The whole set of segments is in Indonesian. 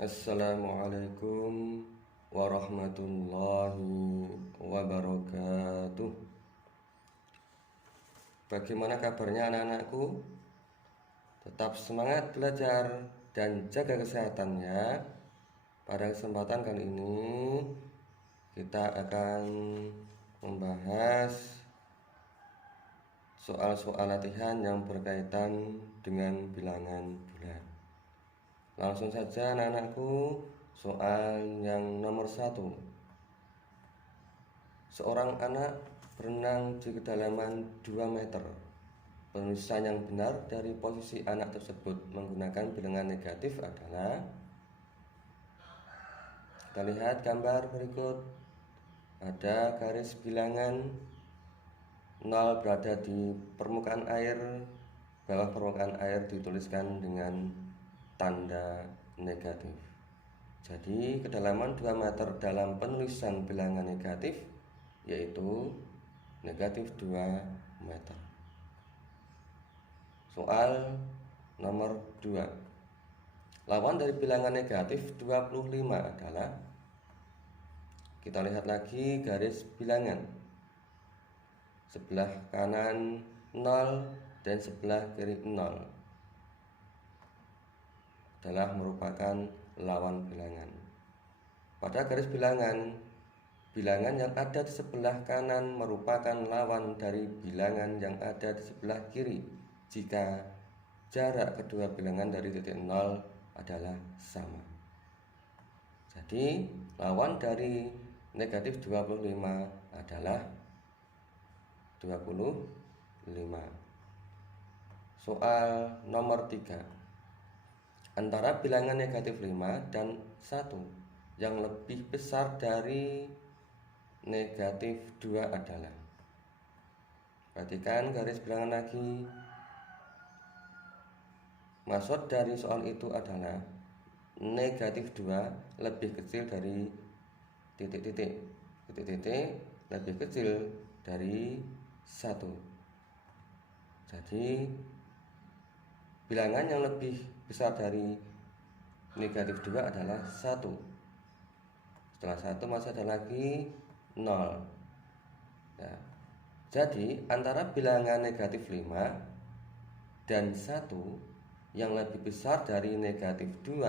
Assalamualaikum warahmatullahi wabarakatuh. Bagaimana kabarnya anak-anakku? Tetap semangat belajar dan jaga kesehatannya. Pada kesempatan kali ini kita akan membahas soal-soal latihan yang berkaitan dengan bilangan bulat. Langsung saja anak-anakku, soal yang nomor 1. Seorang anak berenang di kedalaman 2 meter. Penulisan yang benar dari posisi anak tersebut menggunakan bilangan negatif adalah, kita lihat gambar berikut. Ada garis bilangan 0 berada di permukaan air. Bawah permukaan air dituliskan dengan tanda negatif. Jadi kedalaman 2 meter dalam penulisan bilangan negatif yaitu negatif 2 meter. Soal nomor 2. Lawan dari bilangan negatif 25 adalah, kita lihat lagi garis bilangan. Sebelah kanan 0 dan sebelah kiri 0 adalah merupakan lawan bilangan. Pada garis bilangan, bilangan yang ada di sebelah kanan merupakan lawan dari bilangan yang ada di sebelah kiri jika jarak kedua bilangan dari titik 0 adalah sama. Jadi lawan dari negatif 25 adalah 25. Soal nomor 3. Antara bilangan negatif 5 dan 1 yang lebih besar dari negatif 2 adalah, perhatikan garis bilangan lagi. Maksud dari soal itu adalah negatif 2 lebih kecil dari titik-titik. Titik-titik lebih kecil dari 1. Jadi bilangan yang lebih besar dari negatif 2 adalah 1. Setelah 1 masih ada lagi 0. Nah, jadi antara bilangan negatif 5 dan 1 yang lebih besar dari negatif 2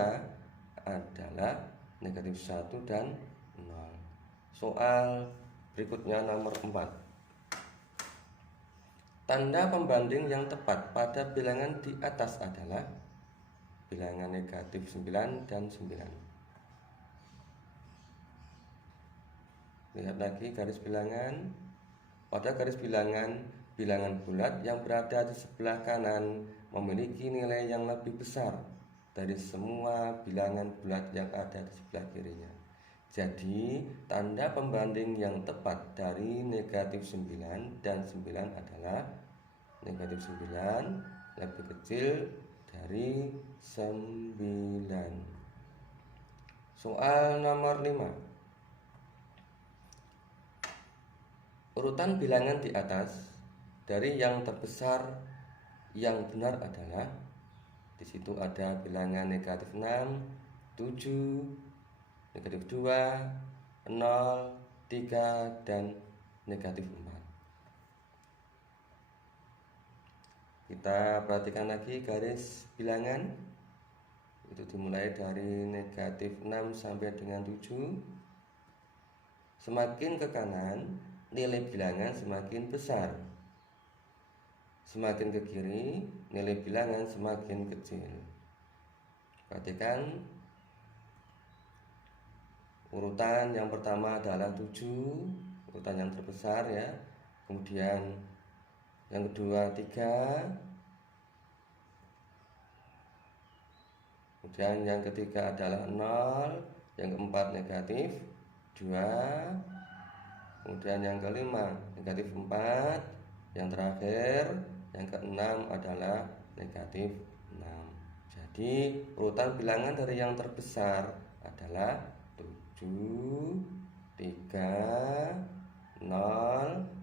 adalah negatif 1 dan 0. Soal berikutnya nomor 4. Tanda pembanding yang tepat pada bilangan di atas adalah bilangan negatif 9 dan 9. Lihat lagi garis bilangan. Pada garis bilangan, bilangan bulat yang berada di sebelah kanan memiliki nilai yang lebih besar dari semua bilangan bulat yang ada di sebelah kirinya. Jadi tanda pembanding yang tepat dari negatif 9 dan 9 adalah negatif 9 lebih kecil dari 9. Soal nomor 5. Urutan bilangan di atas dari yang terbesar yang benar adalah, di situ ada bilangan negatif 6, 7, negatif 2, 0, 3, dan negatif 4. Kita perhatikan lagi garis bilangan. Itu dimulai dari negatif 6 sampai dengan 7. Semakin ke kanan, nilai bilangan semakin besar. Semakin ke kiri, nilai bilangan semakin kecil. Perhatikan. Urutan yang pertama adalah 7, urutan yang terbesar ya. Kemudian yang kedua 3. Kemudian yang ketiga adalah 0, yang keempat negatif 2. Kemudian yang kelima negatif 4, yang terakhir yang keenam adalah negatif 6. Jadi urutan bilangan dari yang terbesar adalah 7, 3, 0,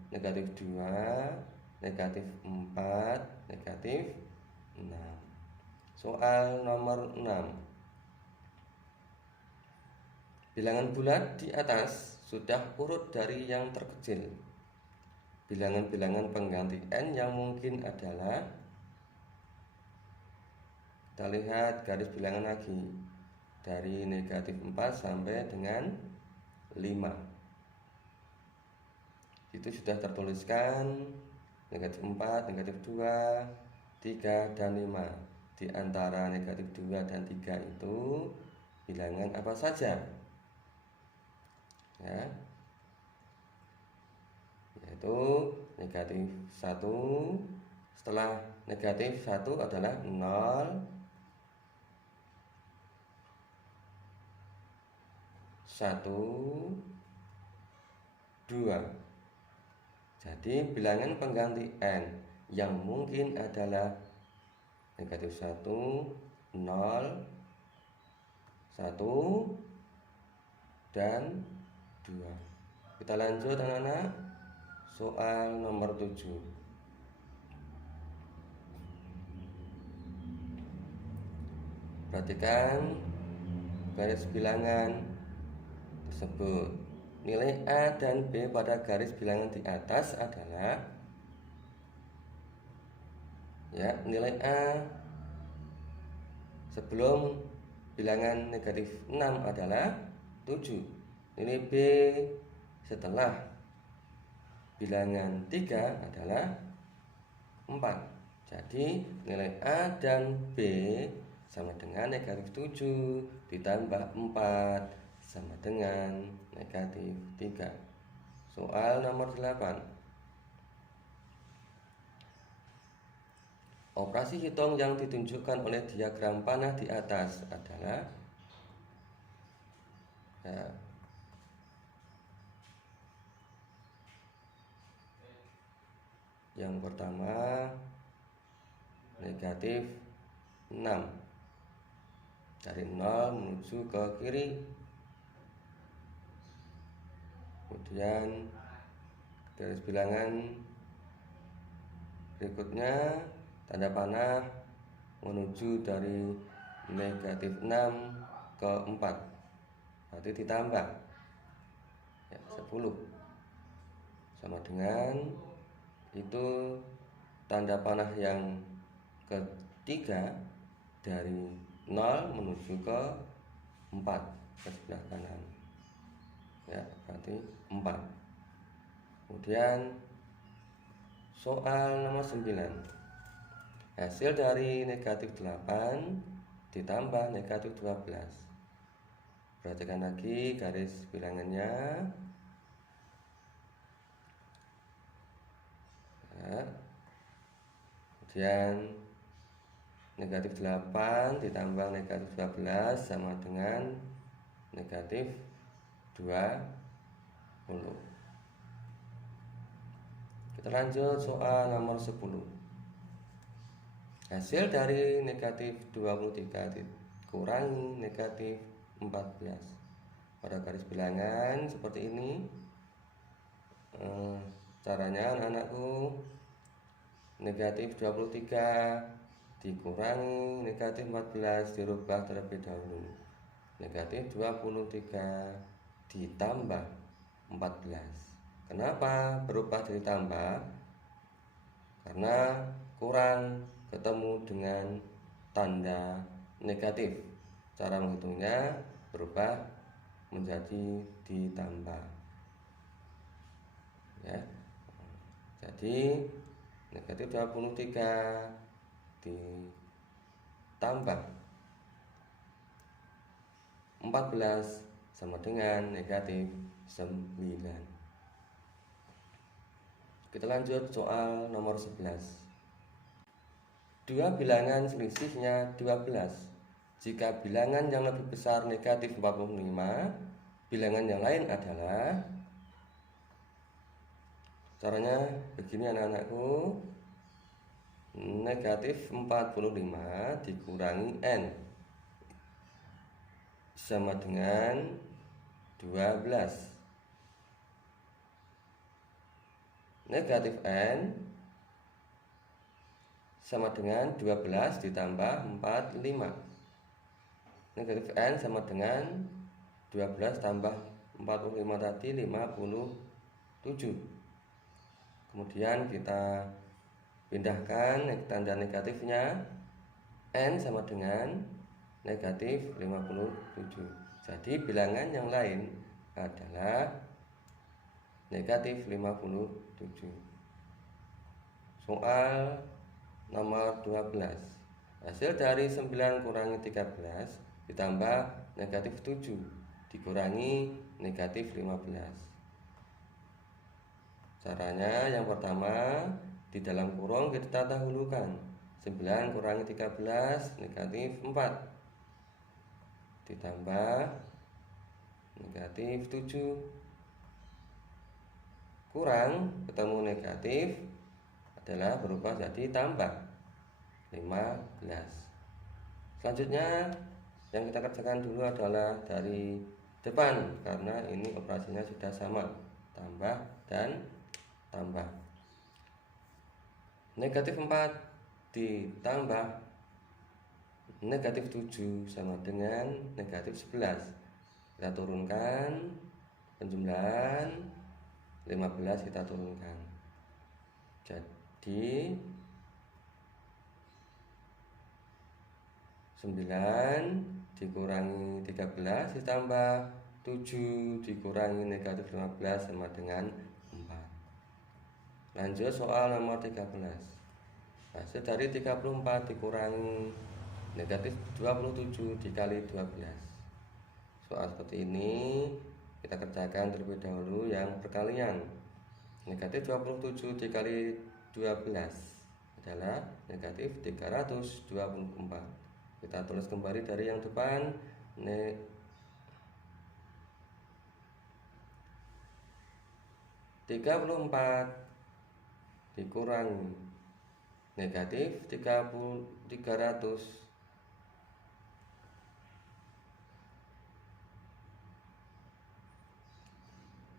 negatif 2, negatif 4, negatif 6. Soal nomor 6. Bilangan bulat di atas sudah urut dari yang terkecil. Bilangan-bilangan pengganti N yang mungkin adalah, kita lihat garis bilangan lagi, dari negatif 4 sampai dengan 5. Itu sudah tertuliskan negatif 4, negatif 2, 3, dan 5. Di antara negatif 2 dan 3 itu bilangan apa saja? Ya, yaitu negatif 1. Setelah negatif 1 adalah 0, 1, 2. Jadi bilangan pengganti N yang mungkin adalah negatif 1, 0, 1, dan 2. Kita lanjut anak-anak, soal nomor 7. Perhatikan garis bilangan tersebut. Nilai A dan B pada garis bilangan di atas adalah, ya, nilai A sebelum bilangan negatif 6 adalah 7. Nilai B setelah bilangan 3 adalah 4. Jadi nilai A dan B sama dengan negatif 7 ditambah 4 sama dengan negatif 3. Soal nomor 8. Operasi hitung yang ditunjukkan oleh diagram panah di atas adalah, ya, yang pertama negatif 6, dari 0 menuju ke kiri. Kemudian garis bilangan berikutnya tanda panah menuju dari negatif 6 ke 4, berarti ditambah, ya, 10 sama dengan itu tanda panah yang ketiga dari 0 menuju ke 4 ke sebelah kanan, ya, berarti 4. Kemudian soal nomor 9. Hasil dari negatif 8 ditambah negatif 12. Perhatikan lagi garis bilangannya, ya. Kemudian negatif 8 ditambah negatif 12 sama dengan negatif 20. Kita lanjut soal nomor 10. Hasil dari negatif 23 dikurangi negatif 14 pada garis bilangan seperti ini. Caranya anak-anakku, negatif 23 dikurangi negatif 14 dirubah terlebih dahulu. Negatif 23 ditambah 14. Kenapa berubah jadi tambah? Karena kurang ketemu dengan tanda negatif. Cara menghitungnya berubah menjadi ditambah, ya. Jadi negatif 23 ditambah 14 sama dengan negatif 9. Kita lanjut soal nomor 11. Dua bilangan selisihnya 12. Jika bilangan yang lebih besar negatif 45, bilangan yang lain adalah, caranya begini anak-anakku, negatif 45 dikurangi N sama dengan 12. Negatif N sama dengan 12 ditambah 45. Negatif N sama dengan 12 tambah 45 tadi 57. Kemudian kita pindahkan tanda negatifnya, N sama dengan negatif 57. Jadi bilangan yang lain adalah negatif 57. Soal nomor 12. Hasil dari 9 kurangi 13 ditambah negatif 7 dikurangi negatif 15. Caranya yang pertama, di dalam kurung kita dahulukan 9 kurangi 13 negatif 4 ditambah negatif 7 kurang ketemu negatif adalah berubah jadi tambah 15. Selanjutnya yang kita kerjakan dulu adalah dari depan karena ini operasinya sudah sama, tambah dan tambah. Negatif 4 ditambah negatif 7 sama dengan negatif 11. Kita turunkan penjumlahan 15, kita turunkan. Jadi 9 dikurangi 13 ditambah 7 dikurangi negatif 15 sama dengan 4. Lanjut soal nomor 13. Hasil dari 34 dikurangi negatif 27 dikali 12. Soal seperti ini kita kerjakan terlebih dahulu yang perkalian. Negatif 27 dikali 12 adalah negatif 324. Kita tulis kembali dari yang depan. 34 dikurangi negatif 300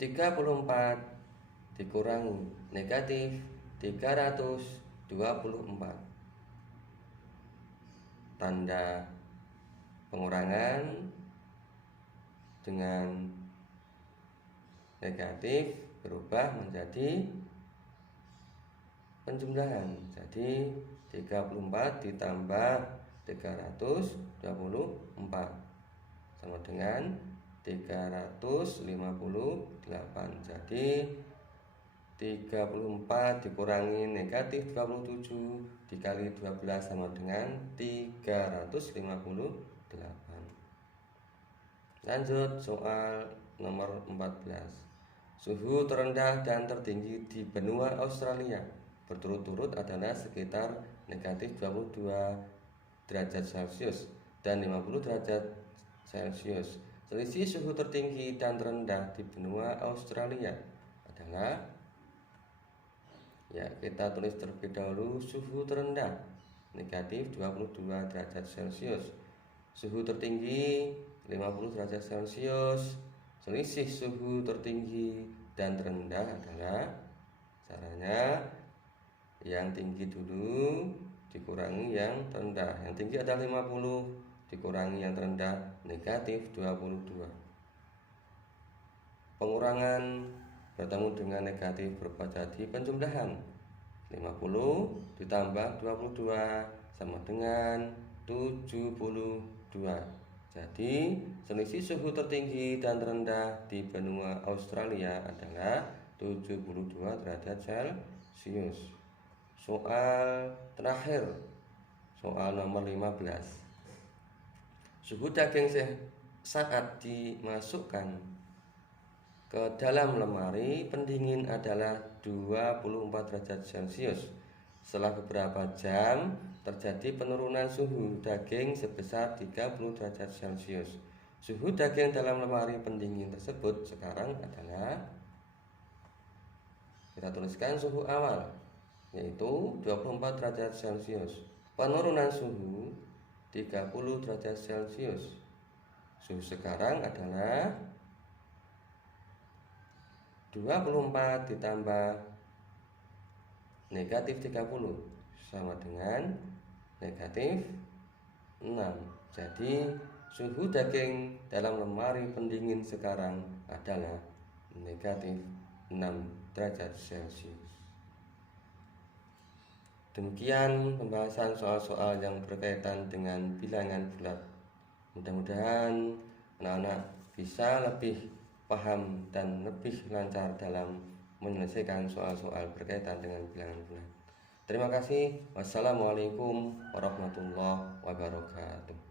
34 dikurangi negatif 324. Tanda pengurangan dengan negatif berubah menjadi penjumlahan. Jadi 34 ditambah 324 sama dengan 358. Jadi 34 dikurangi negatif 27 dikali 12 sama dengan 358. Lanjut soal nomor 14. Suhu terendah dan tertinggi di benua Australia berturut-turut adalah sekitar negatif 22 derajat Celcius dan 50 derajat Celcius. Selisih suhu tertinggi dan terendah di benua Australia adalah, ya, kita tulis terlebih dahulu suhu terendah negatif 22 derajat Celcius, suhu tertinggi 50 derajat Celcius. Selisih suhu tertinggi dan terendah adalah, caranya yang tinggi dulu dikurangi yang terendah. Yang tinggi adalah 50 dikurangi yang terendah negatif 22. Pengurangan bertemu dengan negatif berubah jadi penjumlahan. 50 ditambah 22 sama dengan 72. Jadi selisih suhu tertinggi dan terendah di benua Australia adalah 72 derajat Celcius. Soal terakhir, soal nomor 15. Suhu daging saat dimasukkan ke dalam lemari pendingin adalah 24 derajat Celcius. Setelah beberapa jam terjadi penurunan suhu daging sebesar 30 derajat Celcius. Suhu daging dalam lemari pendingin tersebut sekarang adalah, kita tuliskan suhu awal yaitu 24 derajat Celcius. Penurunan suhu 30 derajat Celcius. Suhu sekarang adalah 24 ditambah negatif 30 sama dengan negatif 6. Jadi suhu daging dalam lemari pendingin sekarang adalah negatif 6 derajat Celcius. Demikian pembahasan soal-soal yang berkaitan dengan bilangan bulat. Mudah-mudahan anak-anak bisa lebih paham dan lebih lancar dalam menyelesaikan soal-soal berkaitan dengan bilangan bulat. Terima kasih. Wassalamualaikum warahmatullahi wabarakatuh.